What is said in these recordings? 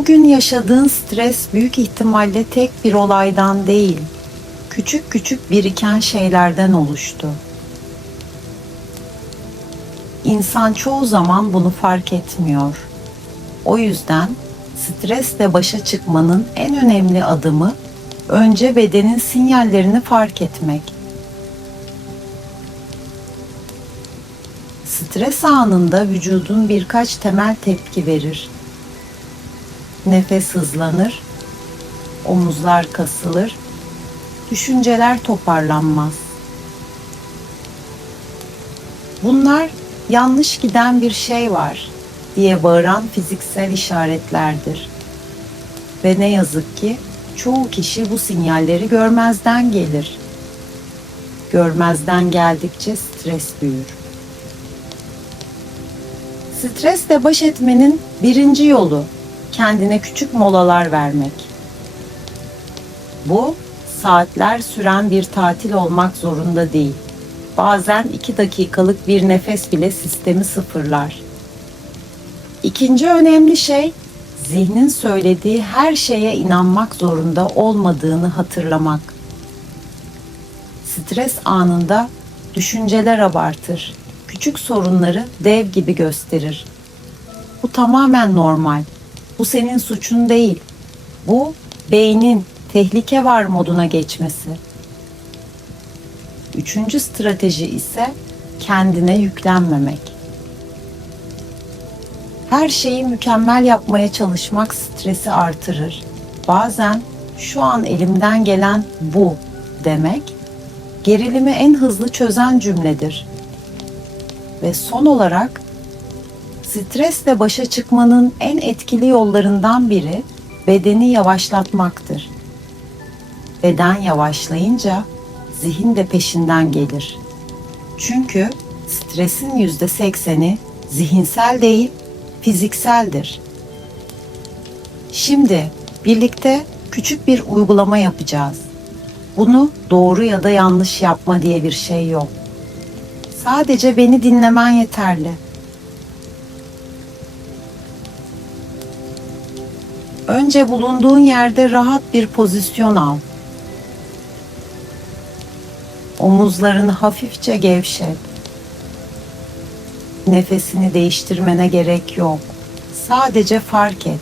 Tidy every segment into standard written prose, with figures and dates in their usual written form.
Bugün yaşadığın stres büyük ihtimalle tek bir olaydan değil, küçük küçük biriken şeylerden oluştu. İnsan çoğu zaman bunu fark etmiyor. O yüzden stresle başa çıkmanın en önemli adımı önce bedenin sinyallerini fark etmek. Stres anında vücudun birkaç temel tepki verir. Nefes hızlanır, omuzlar kasılır, düşünceler toparlanmaz. Bunlar yanlış giden bir şey var diye bağıran fiziksel işaretlerdir. Ve ne yazık ki çoğu kişi bu sinyalleri görmezden gelir. Görmezden geldikçe stres büyür. Stresle baş etmenin birinci yolu kendine küçük molalar vermek. Bu saatler süren bir tatil olmak zorunda değil. Bazen 2 dakikalık bir nefes bile sistemi sıfırlar. İkinci önemli şey, zihnin söylediği her şeye inanmak zorunda olmadığını hatırlamak. Stres anında düşünceler abartır, küçük sorunları dev gibi gösterir. Bu tamamen normal. Bu senin suçun değil. Bu beynin tehlike var moduna geçmesi. Üçüncü strateji ise kendine yüklenmemek. Her şeyi mükemmel yapmaya çalışmak stresi artırır. Bazen şu an elimden gelen bu demek, gerilimi en hızlı çözen cümledir. Ve son olarak, stresle başa çıkmanın en etkili yollarından biri bedeni yavaşlatmaktır. Beden yavaşlayınca zihin de peşinden gelir. Çünkü stresin %80'i zihinsel değil, fizikseldir. Şimdi birlikte küçük bir uygulama yapacağız. Bunu doğru ya da yanlış yapma diye bir şey yok. Sadece beni dinlemen yeterli. Önce bulunduğun yerde rahat bir pozisyon al. Omuzlarını hafifçe gevşet. Nefesini değiştirmene gerek yok. Sadece fark et.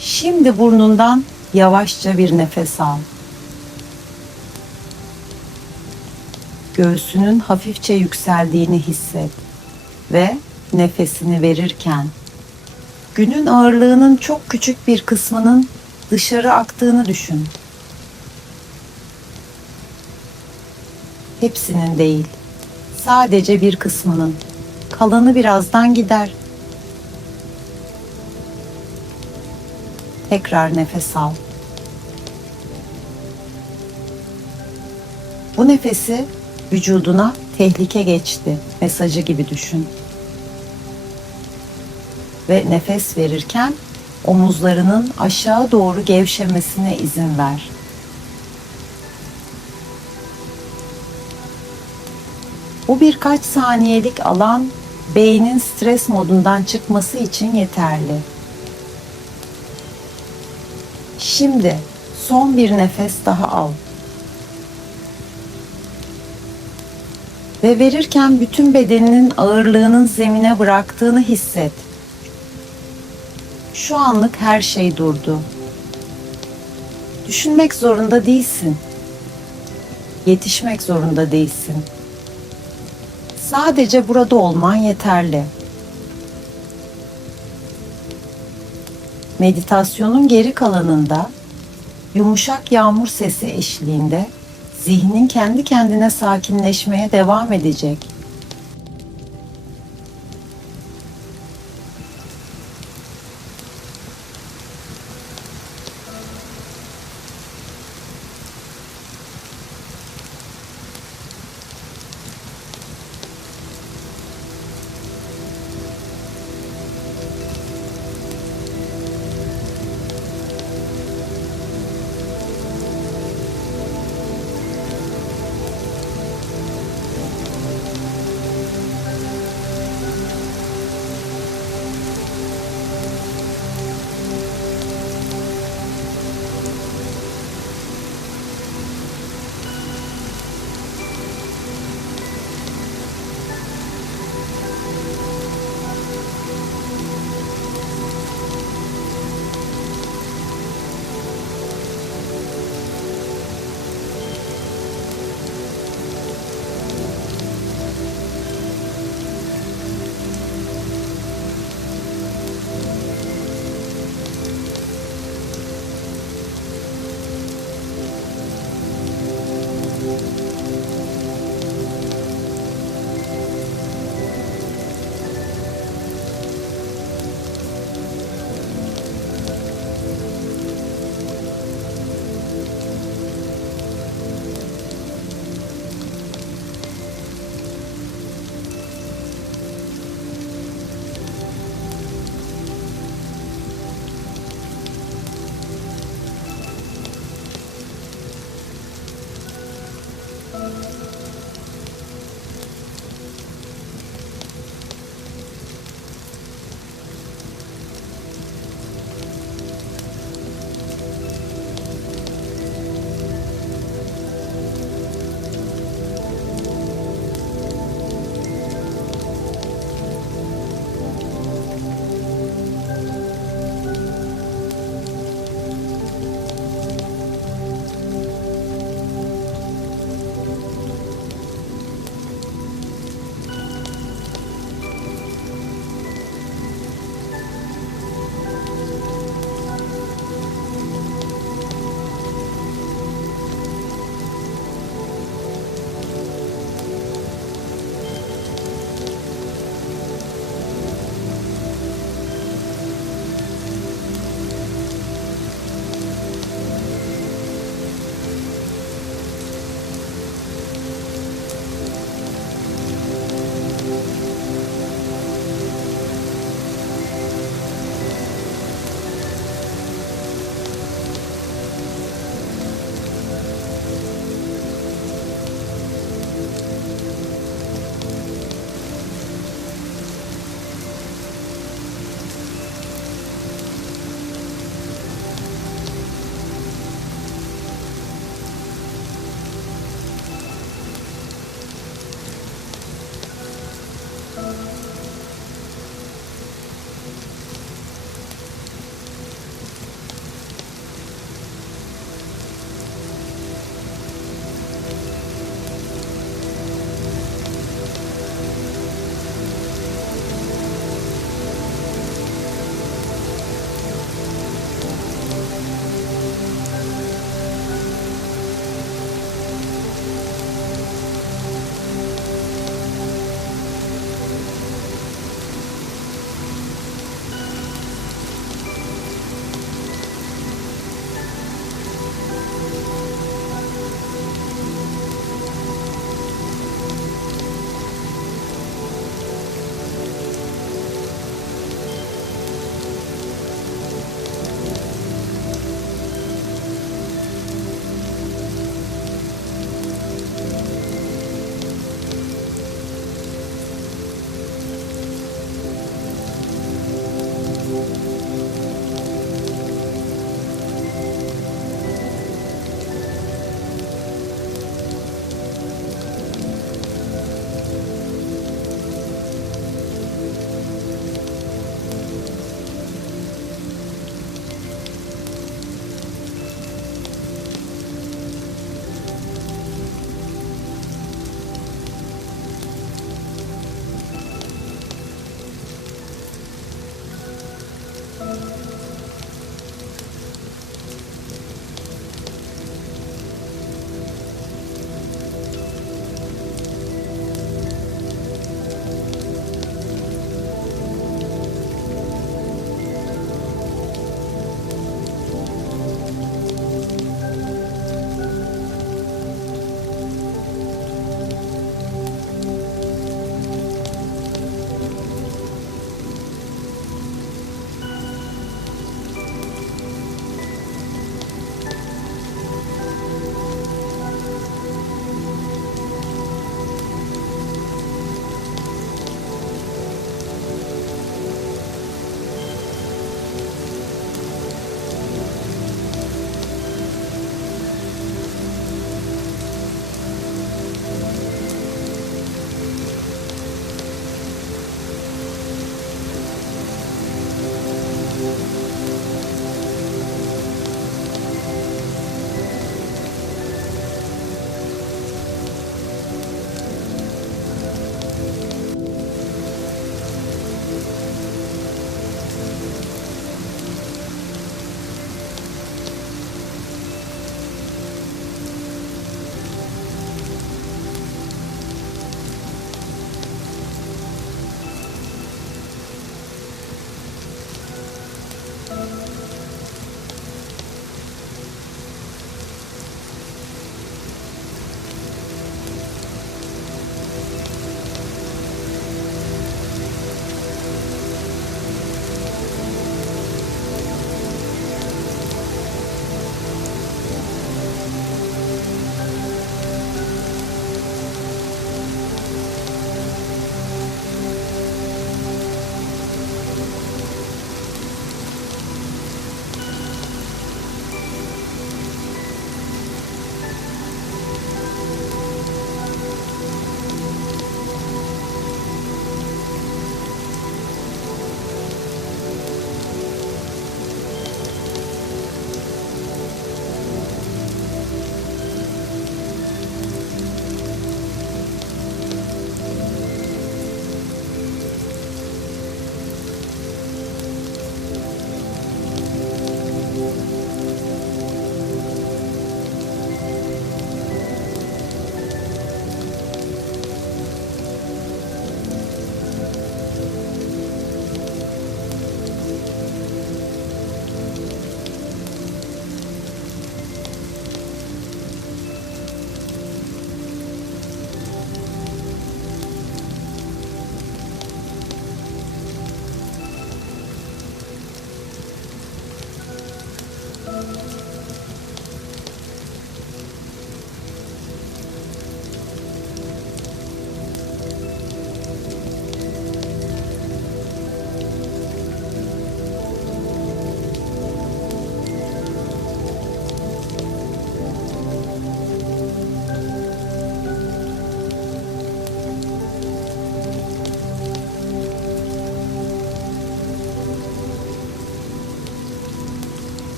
Şimdi burnundan yavaşça bir nefes al. Göğsünün hafifçe yükseldiğini hisset ve nefesini verirken günün ağırlığının çok küçük bir kısmının dışarı aktığını düşün. Hepsinin değil, sadece bir kısmının. Kalanı birazdan gider. Tekrar nefes al. Bu nefesi vücuduna tehlike geçti mesajı gibi düşün. Ve nefes verirken omuzlarının aşağı doğru gevşemesine izin ver. Bu birkaç saniyelik alan beynin stres modundan çıkması için yeterli. Şimdi son bir nefes daha al. Ve verirken bütün bedeninin ağırlığının zemine bıraktığını hisset. Şu anlık her şey durdu. Düşünmek zorunda değilsin. Yetişmek zorunda değilsin. Sadece burada olman yeterli. Meditasyonun geri kalanında yumuşak yağmur sesi eşliğinde zihnin kendi kendine sakinleşmeye devam edecek.